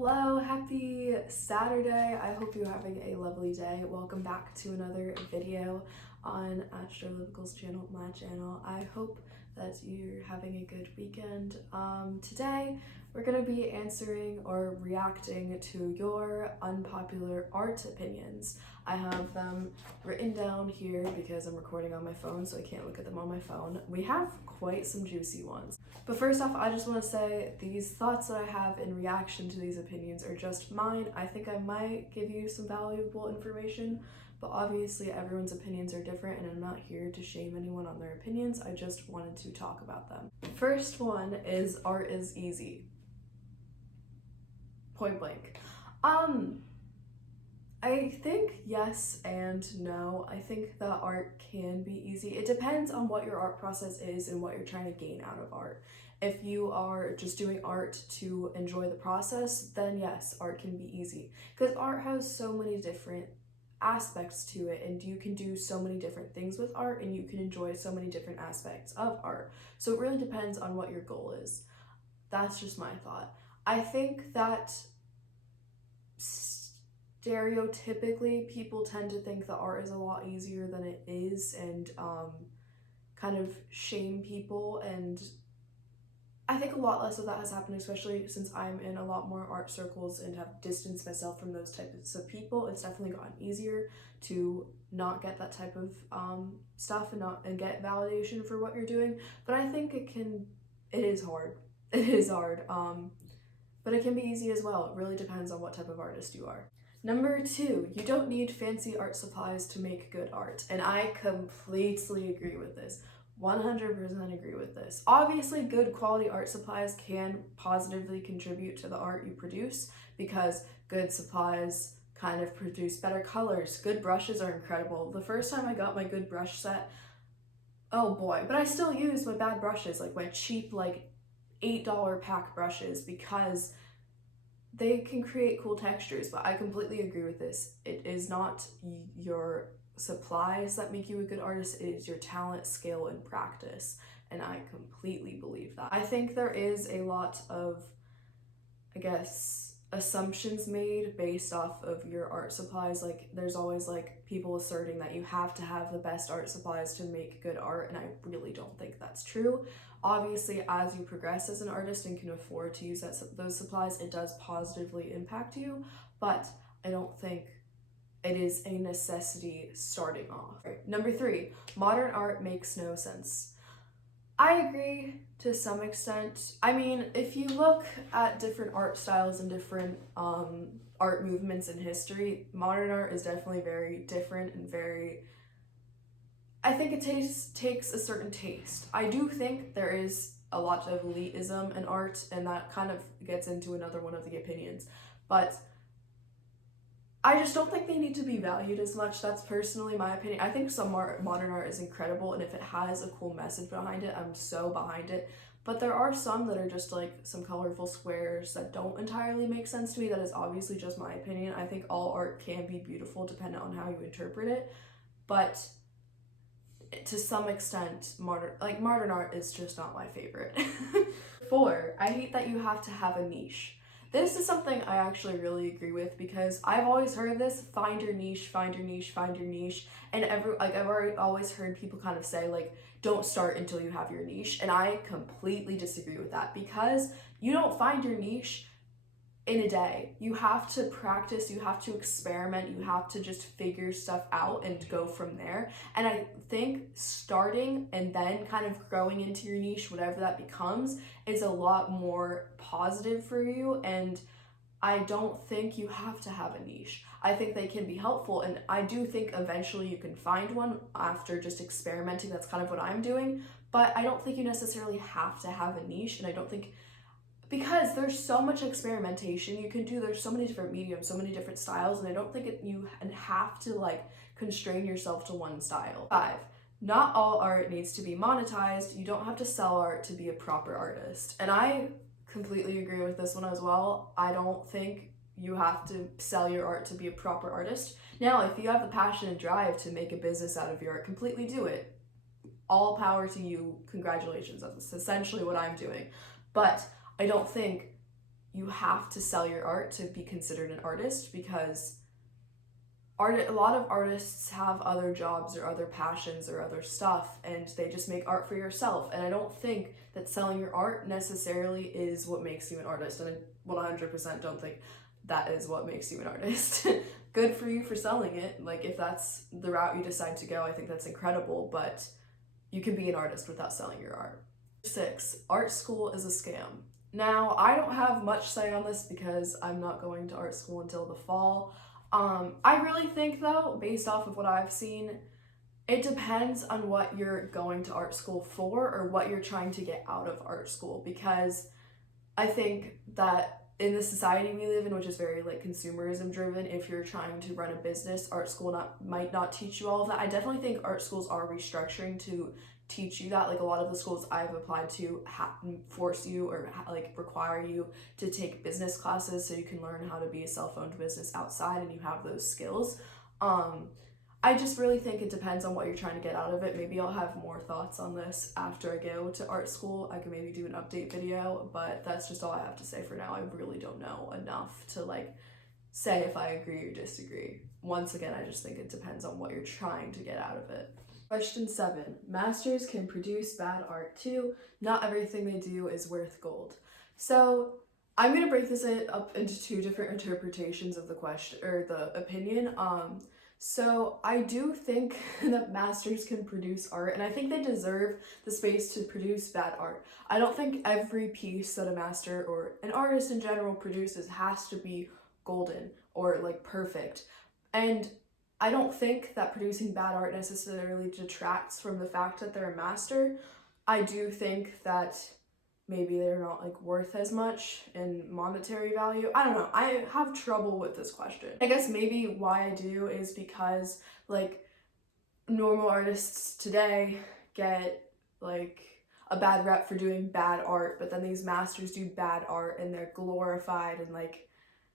Hello, happy Saturday. I hope you're having a lovely day. Welcome back to another video on Astrological's channel, my channel. I hope that you're having a good weekend. Today we're going to be answering or reacting to your unpopular art opinions. I have them written down here because I'm recording on my phone, so I can't look at them on my phone. We have quite some juicy ones. But first off, I just want to say these thoughts that I have in reaction to these opinions are just mine. I think I might give you some valuable information, but obviously everyone's opinions are different and I'm not here to shame anyone on their opinions. I just wanted to talk about them. First one is art is easy. Point blank. I think yes and no. I think that art can be easy. It depends on what your art process is and what you're trying to gain out of art. If you are just doing art to enjoy the process, then yes, art can be easy. Because art has so many different aspects to it, and you can do so many different things with art, and you can enjoy so many different aspects of art. So it really depends on what your goal is. That's just my thought. I think that stereotypically people tend to think that art is a lot easier than it is, and kind of shame people, and I think a lot less of that has happened, especially since I'm in a lot more art circles and have distanced myself from those types of people. It's definitely gotten easier to not get that type of stuff and get validation for what you're doing. But I think it is hard. It is hard. But it can be easy as well. It really depends on what type of artist you are. Number 2, you don't need fancy art supplies to make good art. And I completely agree with this. 100% agree with this. Obviously, good quality art supplies can positively contribute to the art you produce because good supplies kind of produce better colors. Good brushes are incredible. The first time I got my good brush set, oh boy, but I still use my bad brushes, like my cheap, like $8 pack brushes, because they can create cool textures. But I completely agree with this. It is not your supplies that make you a good artist, it is your talent, skill, and practice. And I completely believe that. I think there is a lot of, I guess, assumptions made based off of your art supplies. Like there's always like people asserting that you have to have the best art supplies to make good art, and I really don't think that's true. Obviously, as you progress as an artist and can afford to use those supplies, it does positively impact you, but I don't think it is a necessity starting off. Number 3, modern art makes no sense. I agree to some extent. I mean, if you look at different art styles and different art movements in history, modern art is definitely very different and very, I think it takes a certain taste. I do think there is a lot of elitism in art, and that kind of gets into another one of the opinions, but I just don't think they need to be valued as much. That's personally my opinion. I think some modern art is incredible, and if it has a cool message behind it, I'm so behind it. But there are some that are just like some colorful squares that don't entirely make sense to me. That is obviously just my opinion. I think all art can be beautiful depending on how you interpret it. But to some extent, modern art is just not my favorite. 4, I hate that you have to have a niche. This is something I actually really agree with, because I've always heard this: find your niche, find your niche, find your niche. And I've always heard people kind of say like, don't start until you have your niche. And I completely disagree with that, because you don't find your niche in a day. You have to practice, you have to experiment, you have to just figure stuff out and go from there. And I think starting and then kind of growing into your niche, whatever that becomes, is a lot more positive for you. And I don't think you have to have a niche. I think they can be helpful, and I do think eventually you can find one after just experimenting. That's kind of what I'm doing. But I don't think you necessarily have to have a niche, and I don't think, because there's so much experimentation you can do, there's so many different mediums, so many different styles, and I don't think you have to like constrain yourself to one style. 5, not all art needs to be monetized. You don't have to sell art to be a proper artist. And I completely agree with this one as well. I don't think you have to sell your art to be a proper artist. Now, if you have the passion and drive to make a business out of your art, completely do it. All power to you, congratulations. That's essentially what I'm doing. But I don't think you have to sell your art to be considered an artist, because a lot of artists have other jobs or other passions or other stuff, and they just make art for yourself. And I don't think that selling your art necessarily is what makes you an artist, and I 100% don't think that is what makes you an artist. Good for you for selling it. Like, if that's the route you decide to go, I think that's incredible, but you can be an artist without selling your art. 6, art school is a scam. Now, I don't have much say on this because I'm not going to art school until the fall. I really think, though, based off of what I've seen, it depends on what you're going to art school for or what you're trying to get out of art school, because I think that in the society we live in, which is very like consumerism driven, if you're trying to run a business, art school might not teach you all of that. I definitely think art schools are restructuring to teach you that. Like, a lot of the schools I've applied to force you or like require you to take business classes so you can learn how to be a self-owned business outside and you have those skills. I just really think it depends on what you're trying to get out of it. Maybe I'll have more thoughts on this after I go to art school. I can maybe do an update video, but that's just all I have to say for now. I really don't know enough to like say if I agree or disagree. Once again, I just think it depends on what you're trying to get out of it. Question 7. Masters can produce bad art too. Not everything they do is worth gold. So I'm gonna break this up into 2 different interpretations of the question or the opinion. So I do think that masters can produce art, and I think they deserve the space to produce bad art. I don't think every piece that a master or an artist in general produces has to be golden or like perfect. And I don't think that producing bad art necessarily detracts from the fact that they're a master. I do think that maybe they're not like worth as much in monetary value. I don't know. I have trouble with this question. I guess maybe why I do is because like normal artists today get like a bad rep for doing bad art, but then these masters do bad art and they're glorified, and like,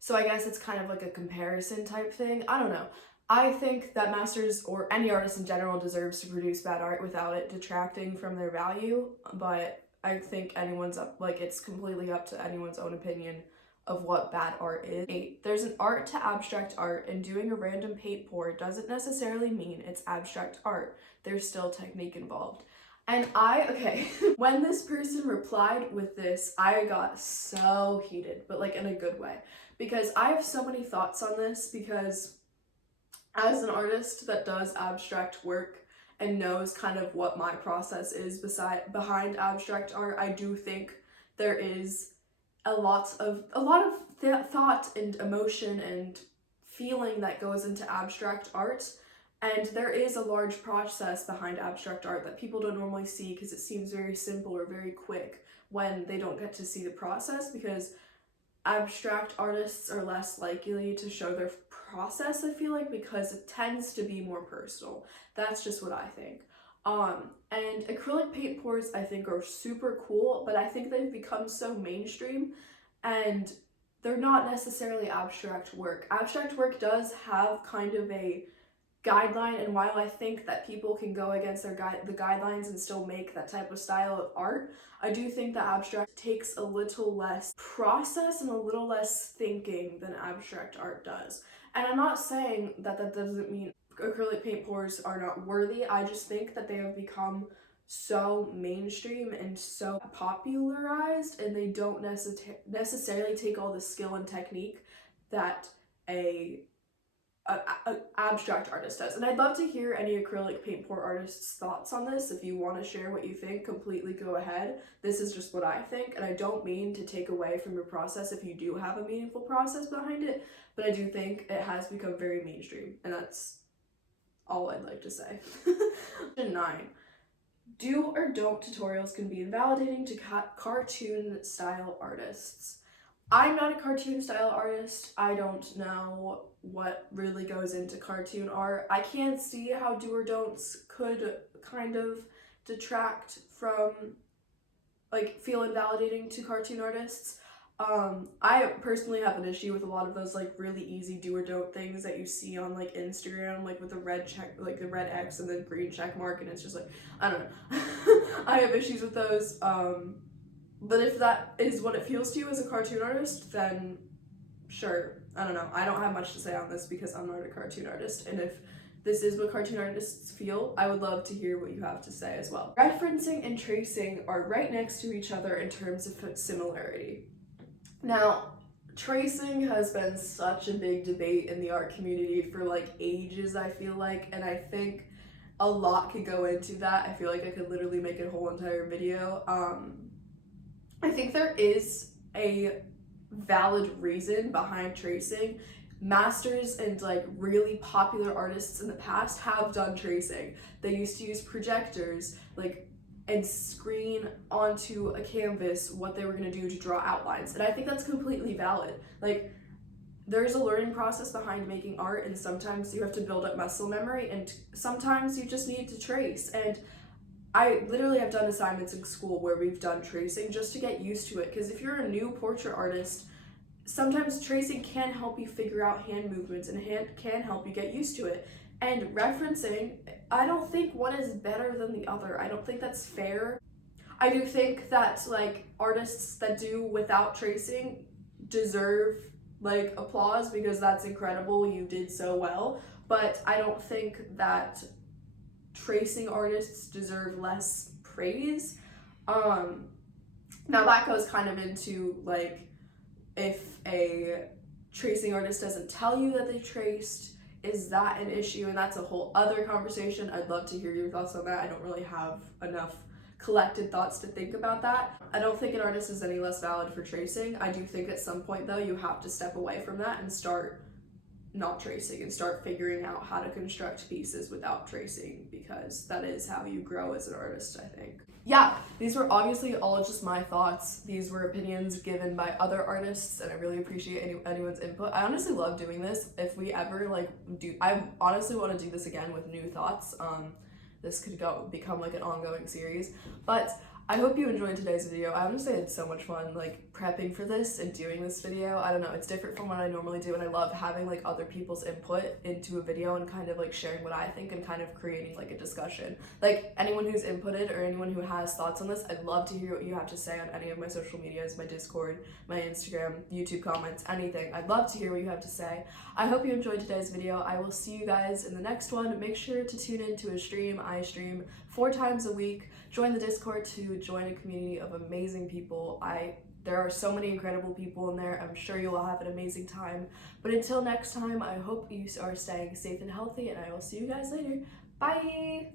so I guess it's kind of like a comparison type thing. I don't know. I think that masters or any artist in general deserves to produce bad art without it detracting from their value, but I think it's completely up to anyone's own opinion of what bad art is. 8. There's an art to abstract art, and doing a random paint pour doesn't necessarily mean it's abstract art. There's still technique involved. And okay, when this person replied with this, I got so heated, but like in a good way, because I have so many thoughts on this, because as an artist that does abstract work and knows kind of what my process is behind abstract art, I do think there is a lot of thought and emotion and feeling that goes into abstract art, and there is a large process behind abstract art that people don't normally see because it seems very simple or very quick when they don't get to see the process, because abstract artists are less likely to show their process, I feel like, because it tends to be more personal. That's just what I think. And acrylic paint pours I think are super cool, but I think they've become so mainstream and they're not necessarily abstract work. Abstract work does have kind of a guideline, and while I think that people can go against the guidelines and still make that type of style of art, I do think that abstract takes a little less process and a little less thinking than abstract art does. And I'm not saying that that doesn't mean acrylic paint pours are not worthy. I just think that they have become so mainstream and so popularized, and they don't necessarily take all the skill and technique that a abstract artist does. And I'd love to hear any acrylic paint pour artists' thoughts on this. If you want to share what you think, completely go ahead. This is just what I think, and I don't mean to take away from your process if you do have a meaningful process behind it, but I do think it has become very mainstream, and that's all I'd like to say. 9. Do or don't tutorials can be invalidating to cartoon style artists. I'm not a cartoon style artist. I don't know what really goes into cartoon art. I can't see how do or don'ts could kind of detract from, like, feel invalidating to cartoon artists. I personally have an issue with a lot of those like really easy do or don't things that you see on like Instagram, like with the red check, like the red X and the green check mark, and it's just like, I don't know. I have issues with those. But if that is what it feels to you as a cartoon artist, then sure. I don't know. I don't have much to say on this because I'm not a cartoon artist. And if this is what cartoon artists feel, I would love to hear what you have to say as well. Referencing and tracing are right next to each other in terms of similarity. Now, tracing has been such a big debate in the art community for like ages, I feel like, and I think a lot could go into that. I feel like I could literally make a whole entire video. I think there is a valid reason behind tracing. Masters and like really popular artists in the past have done tracing. They used to use projectors like and screen onto a canvas what they were going to do to draw outlines, and I think that's completely valid. Like, there's a learning process behind making art, and sometimes you have to build up muscle memory, and sometimes you just need to trace. And I literally have done assignments in school where we've done tracing just to get used to it, because if you're a new portrait artist, sometimes tracing can help you figure out hand movements and can help you get used to it. And referencing, I don't think one is better than the other. I don't think that's fair. I do think that like artists that do without tracing deserve like applause because that's incredible, you did so well. But I don't think that tracing artists deserve less praise. Now that goes kind of into like, if a tracing artist doesn't tell you that they traced, is that an issue? And that's a whole other conversation. I'd love to hear your thoughts on that. I don't really have enough collected thoughts to think about that. I don't think an artist is any less valid for tracing. I do think at some point though you have to step away from that and start not tracing and start figuring out how to construct pieces without tracing, because that is how you grow as an artist, I think. Yeah, these were obviously all just my thoughts. These were opinions given by other artists, and I really appreciate anyone's input. I honestly love doing this. If we ever I honestly want to do this again with new thoughts. This could become like an ongoing series, but I hope you enjoyed today's video. I honestly had so much fun like prepping for this and doing this video. I don't know, it's different from what I normally do, and I love having like other people's input into a video and kind of like sharing what I think and kind of creating like a discussion. Like, anyone who's inputted or anyone who has thoughts on this, I'd love to hear what you have to say on any of my social medias, my Discord, my Instagram, YouTube comments, anything. I'd love to hear what you have to say. I hope you enjoyed today's video. I will see you guys in the next one. Make sure to tune into a stream. I stream 4 times a week. Join the Discord to join a community of amazing people. There are so many incredible people in there. I'm sure you will have an amazing time. But until next time, I hope you are staying safe and healthy, and I will see you guys later. Bye!